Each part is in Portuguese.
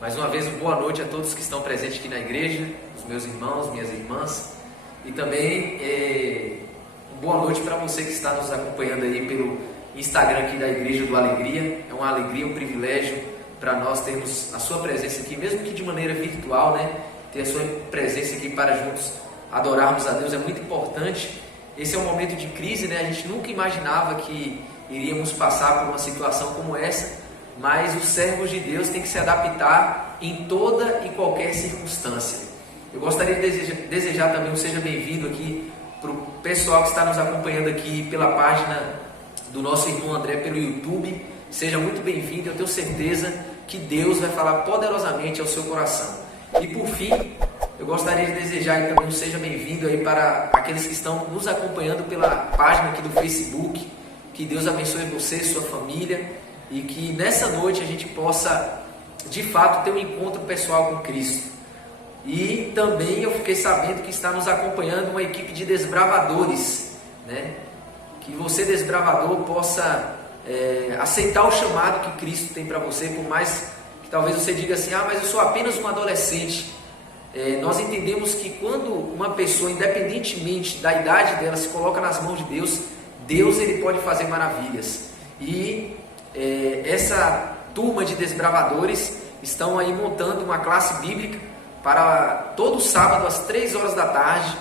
Mais uma vez, boa noite a todos que estão presentes aqui na igreja, os meus irmãos, minhas irmãs, e também boa noite para você que está nos acompanhando aí pelo Instagram aqui da Igreja do Alegria. É uma alegria, um privilégio para nós termos a sua presença aqui, mesmo que de maneira virtual, né? Ter a sua presença aqui para juntos adorarmos a Deus é muito importante. Esse é um momento de crise, né? A gente nunca imaginava que iríamos passar por uma situação como essa, mas os servos de Deus têm que se adaptar em toda e qualquer circunstância. Eu gostaria de desejar também um seja bem-vindo aqui para o pessoal que está nos acompanhando aqui pela página do nosso irmão André pelo YouTube. Seja muito bem-vindo, eu tenho certeza que Deus vai falar poderosamente ao seu coração. E por fim, eu gostaria de desejar também um seja bem-vindo aí para aqueles que estão nos acompanhando pela página aqui do Facebook. Que Deus abençoe você e sua família, e que nessa noite a gente possa, de fato, ter um encontro pessoal com Cristo. E também eu fiquei sabendo que está nos acompanhando uma equipe de desbravadores, né? Que você, desbravador, possa aceitar o chamado que Cristo tem para você, por mais que talvez você diga assim, mas eu sou apenas um adolescente. Nós entendemos que quando uma pessoa, independentemente da idade dela, se coloca nas mãos de Deus, Deus ele pode fazer maravilhas. E essa turma de desbravadores estão aí montando uma classe bíblica para todo sábado às 3 horas da tarde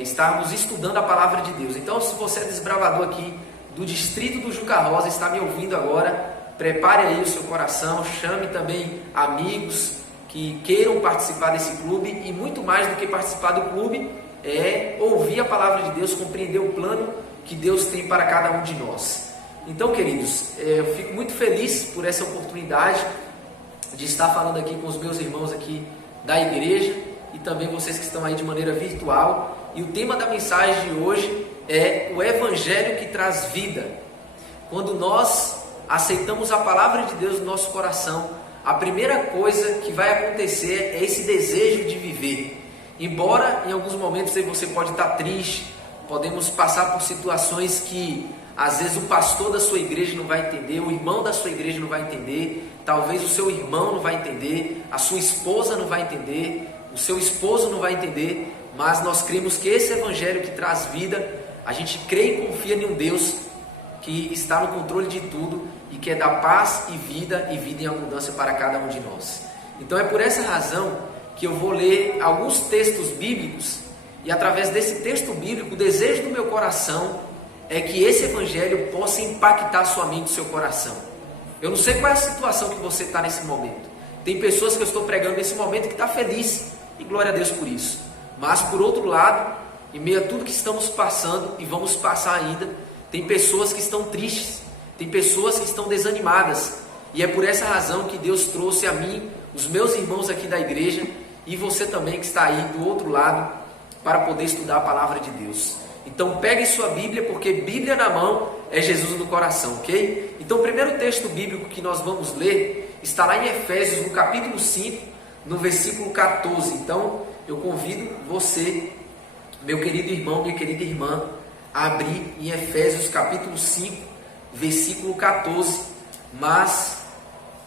estarmos estudando a palavra de Deus. Então, se você é desbravador aqui do distrito do Juca Rosa, está me ouvindo agora, prepare aí o seu coração, chame também amigos que queiram participar desse clube, e muito mais do que participar do clube é ouvir a palavra de Deus, compreender o plano que Deus tem para cada um de nós. Então, queridos, eu fico muito feliz por essa oportunidade de estar falando aqui com os meus irmãos aqui da igreja e também vocês que estão aí de maneira virtual. E o tema da mensagem de hoje é o Evangelho que traz vida. Quando nós aceitamos a palavra de Deus no nosso coração, a primeira coisa que vai acontecer é esse desejo de viver. Embora em alguns momentos você pode estar triste, podemos passar por situações que às vezes o pastor da sua igreja não vai entender, o irmão da sua igreja não vai entender, talvez o seu irmão não vai entender, a sua esposa não vai entender, o seu esposo não vai entender, mas nós cremos que esse evangelho que traz vida, a gente crê e confia em um Deus que está no controle de tudo e quer dar paz e vida em abundância para cada um de nós. Então é por essa razão que eu vou ler alguns textos bíblicos, e através desse texto bíblico, o desejo do meu coração é que esse evangelho possa impactar sua mente e seu coração. Eu não sei qual é a situação que você está nesse momento. Tem pessoas que eu estou pregando nesse momento que está feliz, e glória a Deus por isso. Mas por outro lado, em meio a tudo que estamos passando e vamos passar ainda, tem pessoas que estão tristes, tem pessoas que estão desanimadas. E é por essa razão que Deus trouxe a mim, os meus irmãos aqui da igreja, e você também que está aí do outro lado, para poder estudar a palavra de Deus. Então pegue sua Bíblia, porque Bíblia na mão é Jesus no coração, ok? Então o primeiro texto bíblico que nós vamos ler está lá em Efésios, no capítulo 5, no versículo 14. Então eu convido você, meu querido irmão, minha querida irmã, a abrir em Efésios capítulo 5, versículo 14. Mas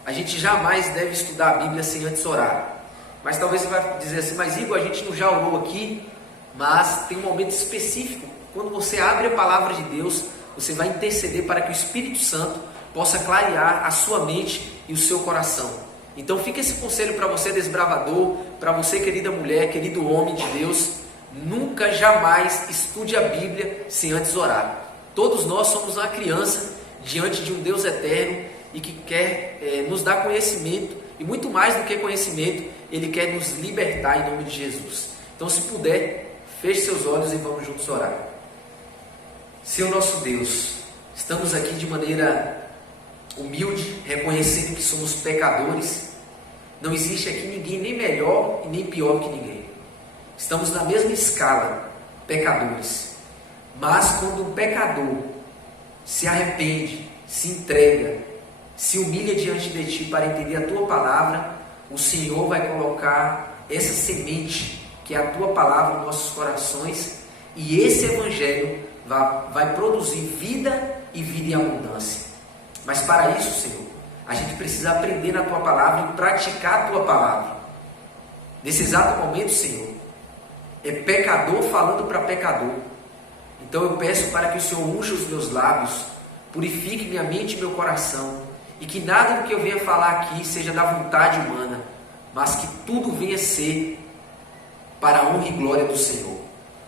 a gente jamais deve estudar a Bíblia sem antes orar. Mas talvez você vai dizer assim, mas Igor, a gente não já orou aqui? Mas tem um momento específico, quando você abre a palavra de Deus, você vai interceder para que o Espírito Santo possa clarear a sua mente e o seu coração. Então fica esse conselho para você, desbravador, para você, querida mulher, querido homem de Deus, nunca, jamais estude a Bíblia sem antes orar. Todos nós somos uma criança diante de um Deus eterno e que quer nos dar conhecimento, e muito mais do que conhecimento, Ele quer nos libertar em nome de Jesus. Então, se puder, feche seus olhos e vamos juntos orar. Senhor nosso Deus, estamos aqui de maneira humilde, reconhecendo que somos pecadores. Não existe aqui ninguém nem melhor e nem pior que ninguém. Estamos na mesma escala, pecadores. Mas quando um pecador se arrepende, se entrega, se humilha diante de Ti para entender a Tua palavra, o Senhor vai colocar essa semente, que é a Tua palavra, nos nossos corações, e esse evangelho vai produzir vida e vida em abundância. Mas para isso, Senhor, A gente precisa aprender na tua palavra e praticar a tua palavra. Nesse exato momento, Senhor, é pecador falando para pecador. Então eu peço para que o Senhor unja os meus lábios, purifique minha mente e meu coração, e que nada do que eu venha falar aqui seja da vontade humana, mas que tudo venha ser para a honra e glória do Senhor.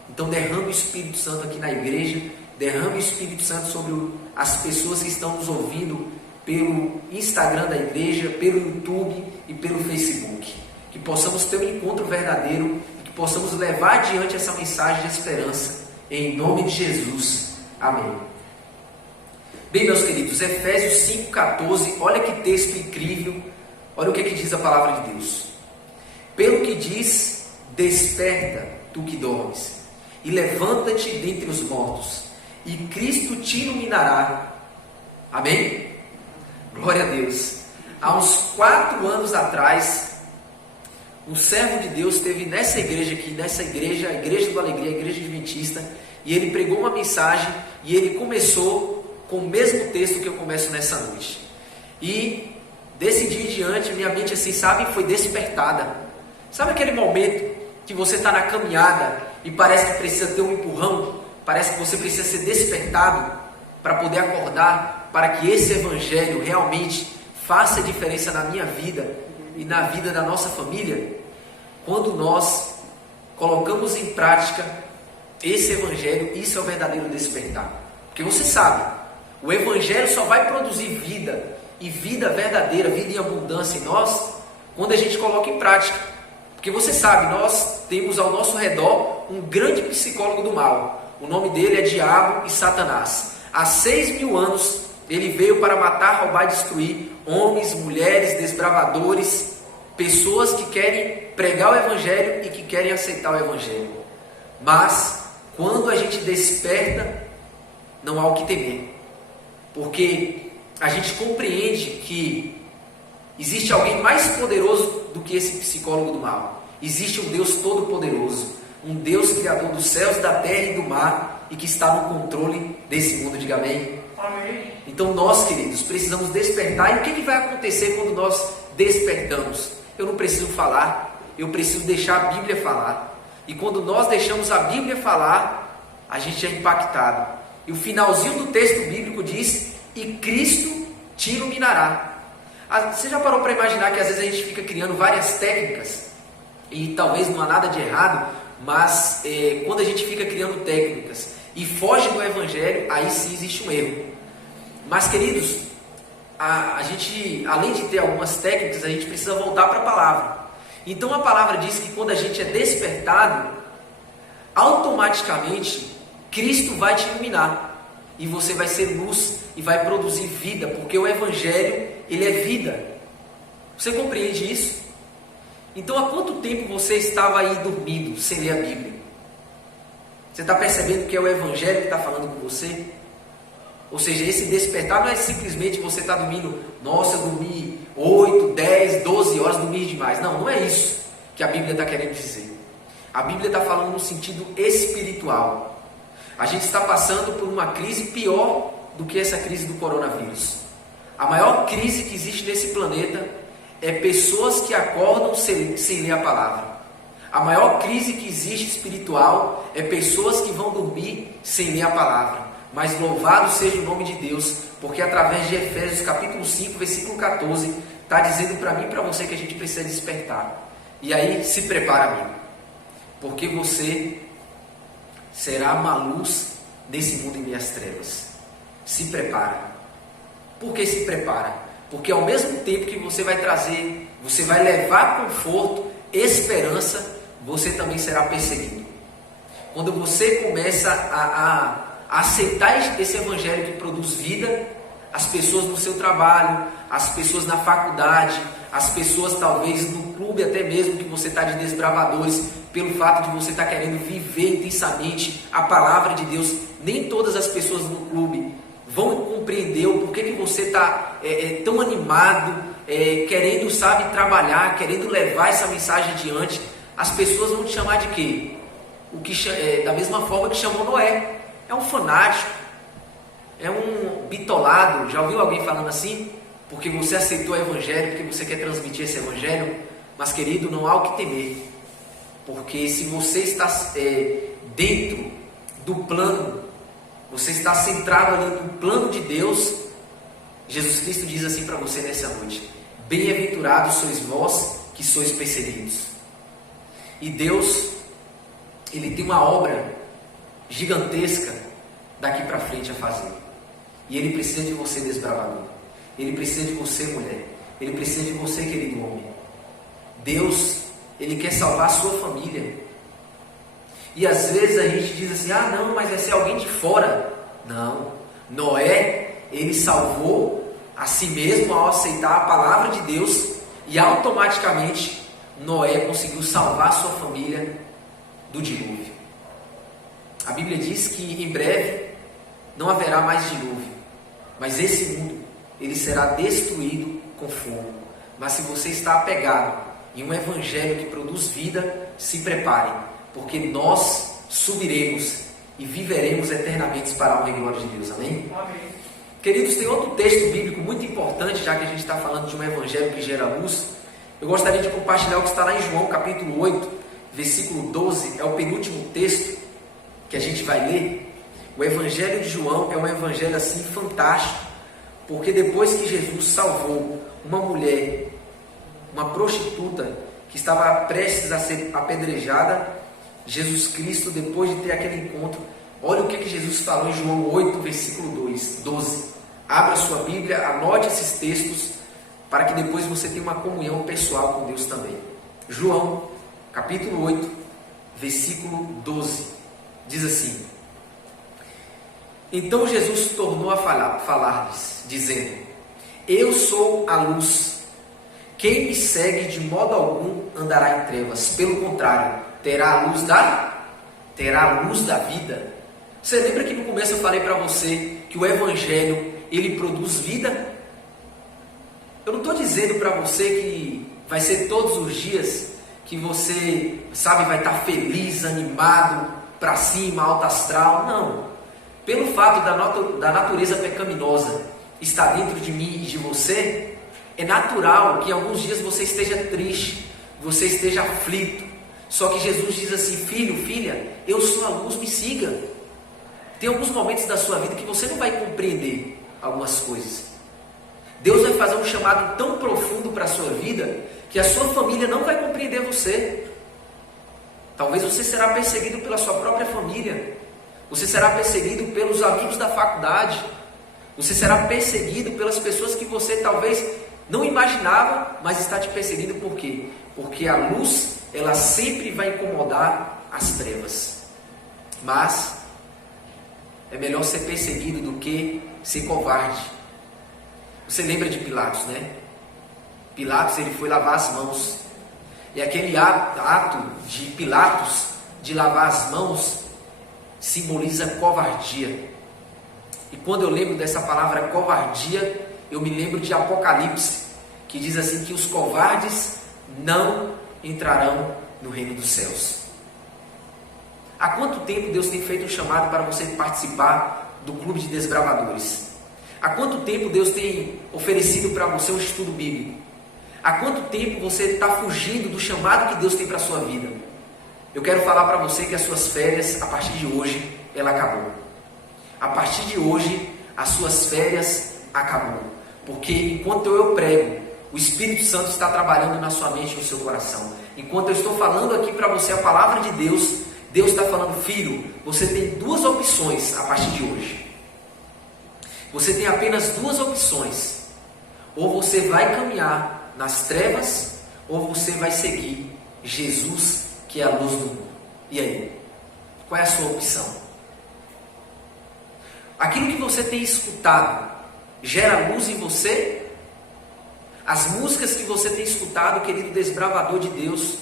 Então derrame o Espírito Santo aqui na igreja, derrame o Espírito Santo sobre as pessoas que estão nos ouvindo pelo Instagram da igreja, pelo YouTube e pelo Facebook. Que possamos ter um encontro verdadeiro e que possamos levar adiante essa mensagem de esperança. Em nome de Jesus. Amém. Bem, meus queridos, Efésios 5,14, olha que texto incrível. Olha o que diz a palavra de Deus. Pelo que diz, desperta, tu que dormes, e levanta-te dentre os mortos, e Cristo te iluminará. Amém? Glória a Deus. Há uns 4 anos atrás, um servo de Deus esteve nessa igreja aqui, a Igreja do Alegria, a Igreja Adventista, e ele pregou uma mensagem, e ele começou com o mesmo texto que eu começo nessa noite. E desse dia em diante, minha mente, assim, sabe, foi despertada. Sabe aquele momento que você está na caminhada e parece que precisa ter um empurrão, parece que você precisa ser despertado para poder acordar, para que esse evangelho realmente faça diferença na minha vida e na vida da nossa família? Quando nós colocamos em prática esse evangelho, isso é o verdadeiro despertar. Porque você sabe, o evangelho só vai produzir vida, e vida verdadeira, vida em abundância em nós, quando a gente coloca em prática. Porque você sabe, nós temos ao nosso redor um grande psicólogo do mal. O nome dele é Diabo e Satanás. Há 6.000 anos ele veio para matar, roubar e destruir homens, mulheres, desbravadores, pessoas que querem pregar o evangelho e que querem aceitar o evangelho. Mas quando a gente desperta, não há o que temer, porque a gente compreende que existe alguém mais poderoso do que esse psicólogo do mal. Existe um Deus todo-poderoso, um Deus criador dos céus, da terra e do mar, e que está no controle desse mundo. Diga amém. Amém. Então nós, queridos, precisamos despertar. E o que vai acontecer quando nós despertamos? Eu não preciso falar, eu preciso deixar a Bíblia falar. E quando nós deixamos a Bíblia falar, a gente é impactado. E o finalzinho do texto bíblico diz: e Cristo te iluminará. Você já parou para imaginar que às vezes a gente fica criando várias técnicas, e talvez não há nada de errado, mas quando a gente fica criando técnicas e foge do evangelho, aí sim existe um erro. Mas, queridos, a gente, além de ter algumas técnicas, a gente precisa voltar para a palavra. Então a palavra diz que quando a gente é despertado, automaticamente Cristo vai te iluminar, e você vai ser luz e vai produzir vida, porque o evangelho, ele é vida. Você compreende isso? Então, há quanto tempo você estava aí dormindo sem ler a Bíblia? Você está percebendo que é o evangelho que está falando com você? Ou seja, esse despertar não é simplesmente você estar dormindo, nossa, eu dormi 8, 10, 12 horas, dormi demais. Não, não é isso que a Bíblia está querendo dizer. A Bíblia está falando no sentido espiritual. A gente está passando por uma crise pior do que essa crise do coronavírus. A maior crise que existe nesse planeta é pessoas que acordam sem ler a palavra. A maior crise que existe espiritual é pessoas que vão dormir sem ler a palavra. Mas louvado seja o nome de Deus, porque através de Efésios capítulo 5, versículo 14, está dizendo para mim e para você que a gente precisa despertar. E aí, se prepara, amigo, porque você será uma luz nesse mundo em meias trevas. Se prepara. Por que se prepara? Porque ao mesmo tempo que você vai trazer, você vai levar conforto, esperança, você também será perseguido. Quando você começa a aceitar esse evangelho que produz vida, as pessoas no seu trabalho, as pessoas na faculdade, as pessoas talvez no clube até mesmo que você está de desbravadores, pelo fato de você estar querendo viver intensamente a palavra de Deus, nem todas as pessoas no clube vão compreender o porquê que você está tão animado, querendo, sabe, trabalhar, querendo levar essa mensagem adiante. As pessoas vão te chamar de quê? Da mesma forma que chamou Noé. É um fanático, é um bitolado. Já ouviu alguém falando assim? porque você aceitou o Evangelho, porque você quer transmitir esse Evangelho, mas querido, não há o que temer, porque se você está dentro do plano, você está centrado ali no plano de Deus, Jesus Cristo diz assim para você nessa noite: bem-aventurados sois vós que sois perseguidos. E Deus, Ele tem uma obra gigantesca daqui para frente a fazer. E Ele precisa de você, desbravador. Ele precisa de você, mulher. Ele precisa de você, querido homem. Deus, Ele quer salvar a sua família. E às vezes a gente diz assim: ah não, mas vai ser alguém de fora. Não, Noé, ele salvou a si mesmo ao aceitar a palavra de Deus, e automaticamente Noé conseguiu salvar a sua família do dilúvio. A Bíblia diz que em breve não haverá mais dilúvio, mas esse mundo, ele será destruído com fogo. Mas se você está apegado em um evangelho que produz vida, se prepare, porque nós subiremos e viveremos eternamente para a honra e glória de Deus. Amém? Amém. Queridos, tem outro texto bíblico muito importante, já que a gente está falando de um evangelho que gera luz. Eu gostaria de compartilhar o que está lá em João capítulo 8, versículo 12, é o penúltimo texto que a gente vai ler. O evangelho de João é um evangelho assim fantástico, porque depois que Jesus salvou uma mulher, uma prostituta, que estava prestes a ser apedrejada, Jesus Cristo, depois de ter aquele encontro, olha o que Jesus falou em João 8, versículo 12. Abra sua Bíblia, anote esses textos, para que depois você tenha uma comunhão pessoal com Deus também. João, capítulo 8, versículo 12, diz assim: então Jesus tornou a falar-lhes, dizendo: eu sou a luz, quem me segue de modo algum andará em trevas, pelo contrário, terá a luz da vida. Você lembra que no começo eu falei para você que o Evangelho, ele produz vida? Eu não estou dizendo para você que vai ser todos os dias que você, sabe, vai estar feliz, animado, para cima, alto astral. Não. Pelo fato da natureza pecaminosa estar dentro de mim e de você, é natural que em alguns dias você esteja triste, você esteja aflito. Só que Jesus diz assim: filho, filha, eu sou a luz, me siga. Tem alguns momentos da sua vida que você não vai compreender algumas coisas. Deus vai fazer um chamado tão profundo para a sua vida que a sua família não vai compreender você. Talvez você será perseguido pela sua própria família. Você será perseguido pelos amigos da faculdade. Você será perseguido pelas pessoas que você talvez não imaginava, mas está te perseguindo. Por quê? Porque a luz, ela sempre vai incomodar as trevas. Mas é melhor ser perseguido do que ser covarde. Você lembra de Pilatos, né? Pilatos, ele foi lavar as mãos. E aquele ato de Pilatos de lavar as mãos simboliza covardia. E quando eu lembro dessa palavra covardia, eu me lembro de Apocalipse, que diz assim que os covardes não entrarão no reino dos céus. Há quanto tempo Deus tem feito um chamado para você participar do clube de desbravadores? Há quanto tempo Deus tem oferecido para você um estudo bíblico? Há quanto tempo você está fugindo do chamado que Deus tem para a sua vida? Eu quero falar para você que as suas férias, a partir de hoje, ela acabou. A partir de hoje, as suas férias acabou. Porque enquanto eu prego, o Espírito Santo está trabalhando na sua mente e no seu coração. Enquanto eu estou falando aqui para você a palavra de Deus, Deus está falando: filho, você tem duas opções a partir de hoje. Você tem apenas duas opções. Ou você vai caminhar nas trevas, ou você vai seguir Jesus, que é a luz do mundo. E aí? Qual é a sua opção? Aquilo que você tem escutado gera luz em você? As músicas que você tem escutado, querido desbravador de Deus,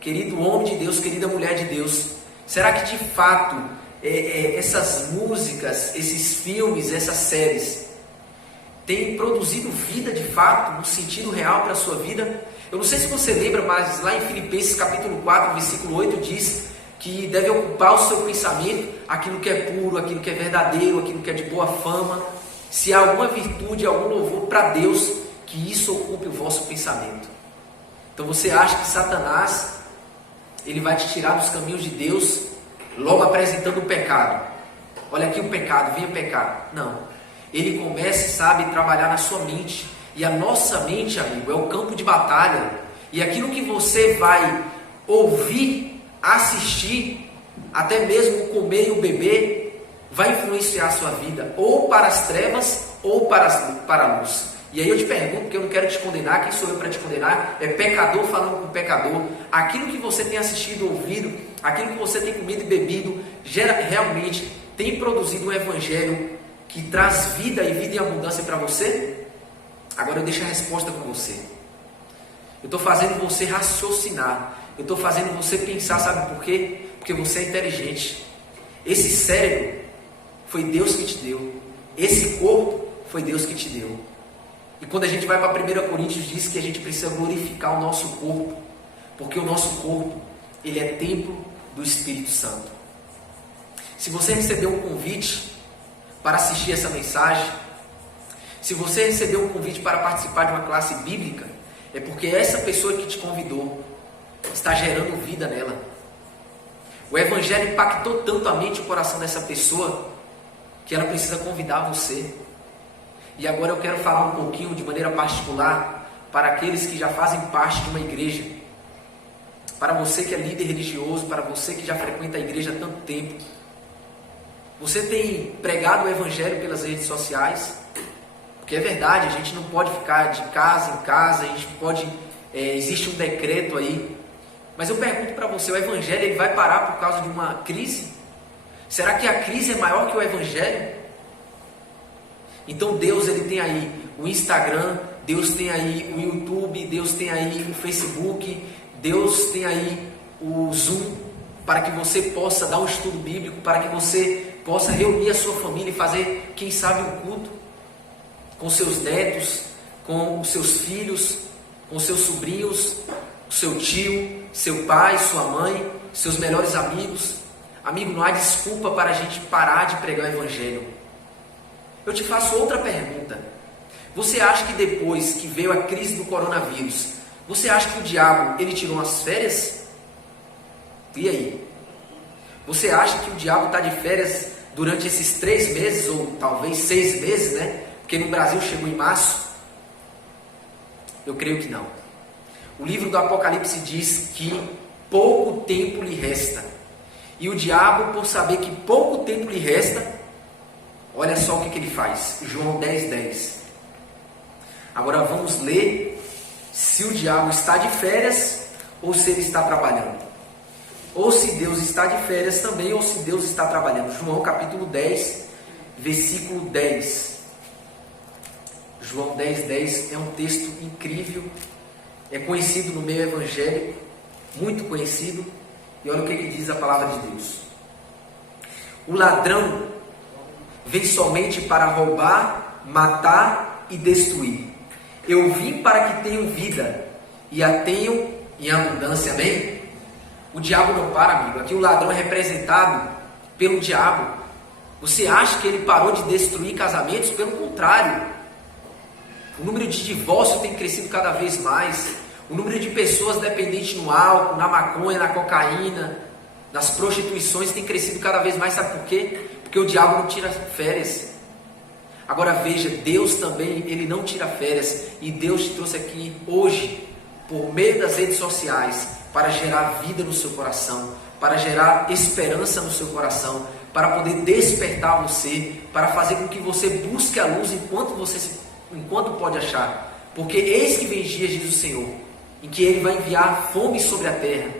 querido homem de Deus, querida mulher de Deus, será que de fato essas músicas, esses filmes, essas séries têm produzido vida de fato, no sentido real para a sua vida? Eu não sei se você lembra, mas lá em Filipenses capítulo 4, versículo 8 diz que deve ocupar o seu pensamento aquilo que é puro, aquilo que é verdadeiro, aquilo que é de boa fama. se há alguma virtude, algum louvor para Deus, que isso ocupe o vosso pensamento. Então você acha que Satanás, ele vai te tirar dos caminhos de Deus, logo apresentando o pecado. Olha aqui o pecado, venha pecar. Não. Ele começa, sabe, a trabalhar na sua mente. E a nossa mente, amigo, é o campo de batalha. E aquilo que você vai ouvir, assistir, até mesmo comer e beber, vai influenciar a sua vida, ou para as trevas, ou para a luz. E aí eu te pergunto, porque eu não quero te condenar, quem sou eu para te condenar? É pecador falando com pecador. Aquilo que você tem assistido, ouvido, aquilo que você tem comido e bebido, realmente tem produzido um evangelho que traz vida e vida em abundância para você? Agora eu deixo a resposta com você. Eu estou fazendo você raciocinar. Eu estou fazendo você pensar, sabe por quê? Porque você é inteligente. Esse cérebro foi Deus que te deu. Esse corpo foi Deus que te deu. E quando a gente vai para 1 Coríntios, diz que a gente precisa glorificar o nosso corpo. Porque o nosso corpo, ele é templo do Espírito Santo. Se você recebeu um convite para assistir essa mensagem, se você recebeu um convite para participar de uma classe bíblica, é porque essa pessoa que te convidou está gerando vida nela. O Evangelho impactou tanto a mente e o coração dessa pessoa que ela precisa convidar você. E agora eu quero falar um pouquinho de maneira particular para aqueles que já fazem parte de uma igreja. Para você que é líder religioso, para você que já frequenta a igreja há tanto tempo. Você tem pregado o Evangelho pelas redes sociais? Porque é verdade, a gente não pode ficar de casa em casa, a gente pode, existe um decreto aí. Mas eu pergunto para você, o Evangelho ele vai parar por causa de uma crise? Será que a crise é maior que o Evangelho? Então Deus ele tem aí o Instagram, Deus tem aí o YouTube, Deus tem aí o Facebook, Deus tem aí o Zoom, para que você possa dar um estudo bíblico, para que você possa reunir a sua família e fazer, quem sabe, um culto com seus netos, com os seus filhos, com seus sobrinhos, o seu tio, seu pai, sua mãe, seus melhores amigos. Amigo, não há desculpa para a gente parar de pregar o Evangelho. Eu te faço outra pergunta. Você acha que depois que veio a crise do coronavírus, você acha que o diabo ele tirou as férias? E aí? Você acha que o diabo está de férias durante esses 3 meses, ou talvez 6 meses, né? Porque no Brasil chegou em março? Eu creio que não. O livro do Apocalipse diz que pouco tempo lhe resta. E o diabo, por saber que pouco tempo lhe resta, olha só o que ele faz. João 10:10. Agora vamos ler se o diabo está de férias ou se ele está trabalhando. Ou se Deus está de férias também, ou se Deus está trabalhando. João capítulo 10, versículo 10. João 10:10 é um texto incrível, é conhecido no meio evangélico, muito conhecido, e olha o que diz a palavra de Deus. O ladrão vem somente para roubar, matar e destruir. Eu vim para que tenham vida, e a tenham em abundância, amém? O diabo não para, amigo. Aqui o ladrão é representado pelo diabo. Você acha que ele parou de destruir casamentos? Pelo contrário. O número de divórcios tem crescido cada vez mais. O número de pessoas dependentes no álcool, na maconha, na cocaína, nas prostituições tem crescido cada vez mais. Sabe por quê? Porque o diabo não tira férias. Agora veja, Deus também, ele não tira férias. E Deus te trouxe aqui hoje, por meio das redes sociais, para gerar vida no seu coração, para gerar esperança no seu coração, para poder despertar você, para fazer com que você busque a luz enquanto pode achar. Porque eis que vem dias, diz o Senhor, em que Ele vai enviar fome sobre a terra.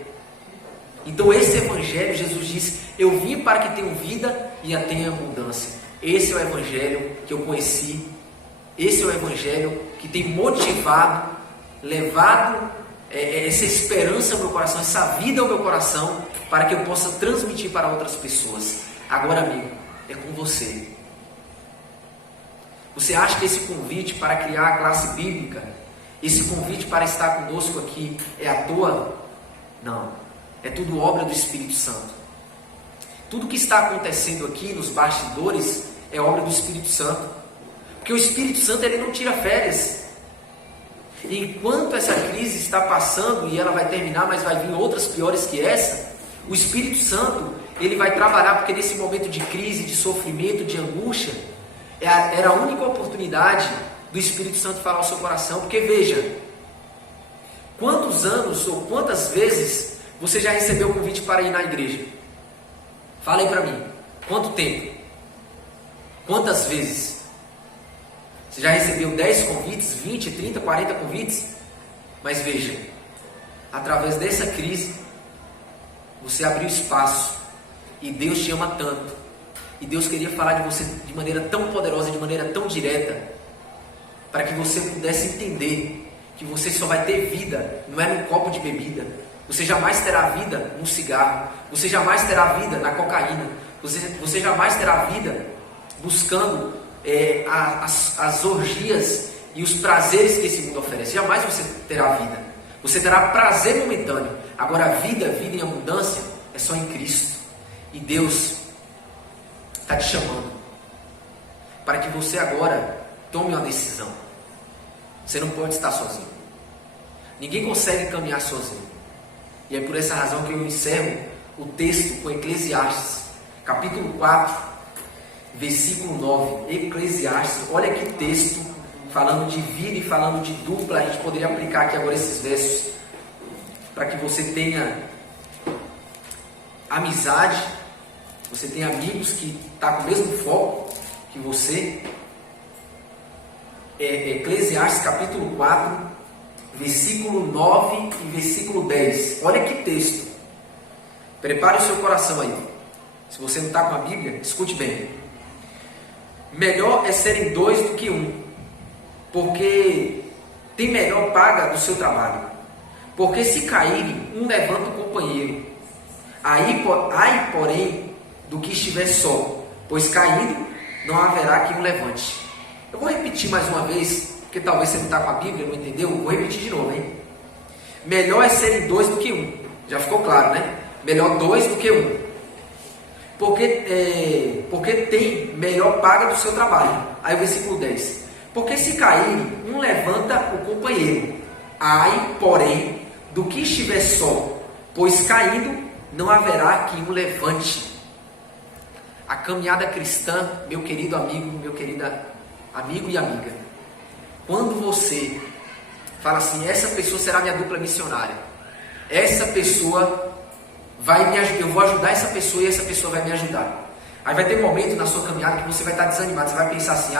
Então esse Evangelho, Jesus disse, eu vim para que tenham vida e a tenham abundância. Esse é o Evangelho que eu conheci, esse é o Evangelho que tem motivado, levado essa esperança ao meu coração, essa vida ao meu coração, para que eu possa transmitir para outras pessoas. Agora, amigo, é com você. Você acha que esse convite para criar a classe bíblica, esse convite para estar conosco aqui é à toa? Não, é tudo obra do Espírito Santo. Tudo que está acontecendo aqui nos bastidores é obra do Espírito Santo. Porque o Espírito Santo ele não tira férias. Enquanto essa crise está passando e ela vai terminar, mas vai vir outras piores que essa, o Espírito Santo ele vai trabalhar, porque nesse momento de crise, de sofrimento, de angústia, era a única oportunidade do Espírito Santo falar ao seu coração. Porque veja, quantos anos ou quantas vezes você já recebeu o convite para ir na igreja? Fala aí para mim, quanto tempo? Quantas vezes? Você já recebeu 10 convites, 20, 30, 40 convites? Mas veja, através dessa crise, você abriu espaço e Deus te ama tanto. E Deus queria falar de você de maneira tão poderosa, de maneira tão direta, para que você pudesse entender que você só vai ter vida, não é num copo de bebida. Você jamais terá vida num cigarro. Você jamais terá vida na cocaína. Você jamais terá vida buscando as orgias e os prazeres que esse mundo oferece. Jamais você terá vida. Você terá prazer momentâneo. Agora a vida em abundância é só em Cristo. E Deus está te chamando para que você agora tome uma decisão. Você não pode estar sozinho. Ninguém consegue caminhar sozinho. E é por essa razão que eu encerro o texto com Eclesiastes, capítulo 4, versículo 9. Eclesiastes, olha que texto, falando de vida e falando de dupla. A gente poderia aplicar aqui agora esses versos, para que você tenha amizade, você tenha amigos que estão com o mesmo foco que você. Eclesiastes, capítulo 4, versículo 9 e versículo 10. Olha que texto. Prepare o seu coração aí. Se você não está com a Bíblia, escute bem. Melhor é serem dois do que um, porque tem melhor paga do seu trabalho. Porque se caírem, um levanta o companheiro. Ai, porém, do que estiver só, pois caindo, não haverá quem o levante. Eu vou repetir mais uma vez, porque talvez você não está com a Bíblia, não entendeu? Vou repetir de novo, hein? Melhor é serem dois do que um. Já ficou claro, né? Melhor dois do que um. Porque tem melhor paga do seu trabalho. Aí o versículo 10. Porque se cair, um levanta o companheiro. Ai, porém, do que estiver só, pois caindo, não haverá quem o levante. A caminhada cristã, meu querido amigo, meu querida amigo e amiga, quando você fala assim, essa pessoa será minha dupla missionária, essa pessoa vai me ajudar, eu vou ajudar essa pessoa e essa pessoa vai me ajudar. Aí vai ter um momento na sua caminhada que você vai estar desanimado, você vai pensar assim,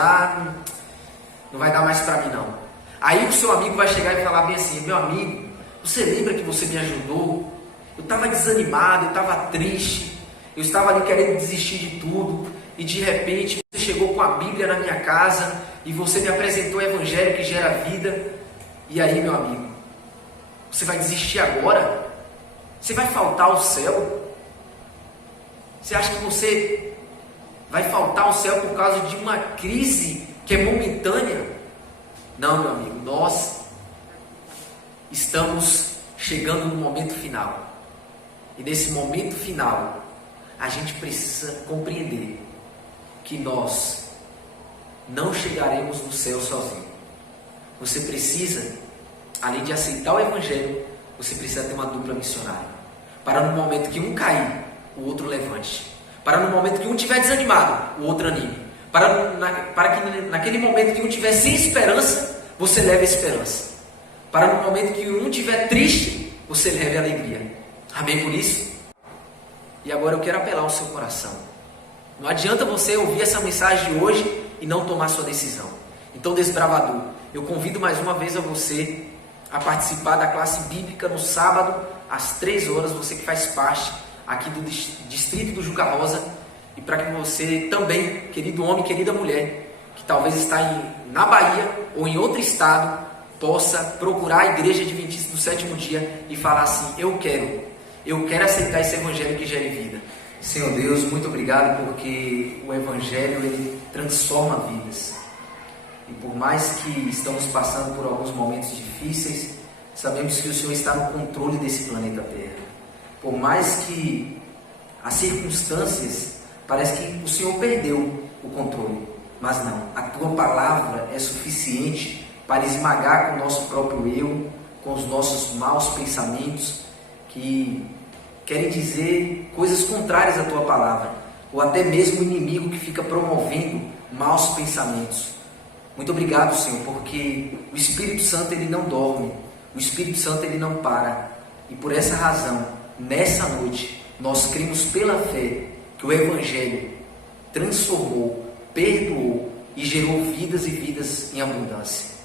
não vai dar mais para mim não. Aí o seu amigo vai chegar e falar bem assim, meu amigo, você lembra que você me ajudou? Eu estava desanimado, eu estava triste, eu estava ali querendo desistir de tudo, e de repente você chegou com a Bíblia na minha casa, e você me apresentou o Evangelho que gera vida, e aí, meu amigo, você vai desistir agora? Você vai faltar ao céu? Você acha que você vai faltar ao céu por causa de uma crise que é momentânea? Não, meu amigo, nós estamos chegando no momento final. E nesse momento final, a gente precisa compreender que nós não chegaremos no céu sozinho. Você precisa, além de aceitar o Evangelho, você precisa ter uma dupla missionária. Para no momento que um cair, o outro levante. Para no momento que um estiver desanimado, o outro anime. Para que naquele momento que um estiver sem esperança, você leve a esperança. Para no momento que um estiver triste, você leve a alegria. Amém por isso? E agora eu quero apelar ao seu coração. Não adianta você ouvir essa mensagem de hoje e não tomar sua decisão. Então, desbravador, eu convido mais uma vez a você a participar da classe bíblica no sábado, às 3 horas, você que faz parte aqui do distrito do Juca Rosa, e para que você também, querido homem, querida mulher, que talvez está na Bahia ou em outro estado, possa procurar a Igreja Adventista do Sétimo Dia e falar assim, eu quero aceitar esse Evangelho que gere vida. Senhor Deus, muito obrigado porque o Evangelho ele transforma vidas. E por mais que estamos passando por alguns momentos difíceis, sabemos que o Senhor está no controle desse planeta Terra. Por mais que as circunstâncias, parece que o Senhor perdeu o controle. Mas não, a tua palavra é suficiente para esmagar com o nosso próprio eu, com os nossos maus pensamentos, que querem dizer coisas contrárias à tua palavra, ou até mesmo o inimigo que fica promovendo maus pensamentos. Muito obrigado, Senhor, porque o Espírito Santo ele não dorme, o Espírito Santo ele não para, e por essa razão, nessa noite, nós cremos pela fé que o Evangelho transformou, perdoou e gerou vidas e vidas em abundância.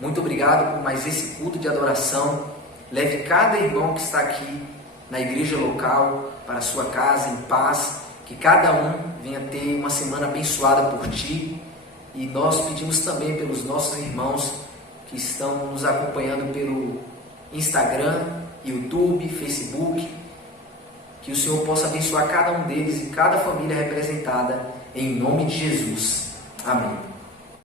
Muito obrigado por mais esse culto de adoração. Leve cada irmão que está aqui na igreja local para a sua casa em paz, que cada um venha ter uma semana abençoada por Ti. E nós pedimos também pelos nossos irmãos que estão nos acompanhando pelo Instagram, YouTube, Facebook, que o Senhor possa abençoar cada um deles e cada família representada, em nome de Jesus. Amém.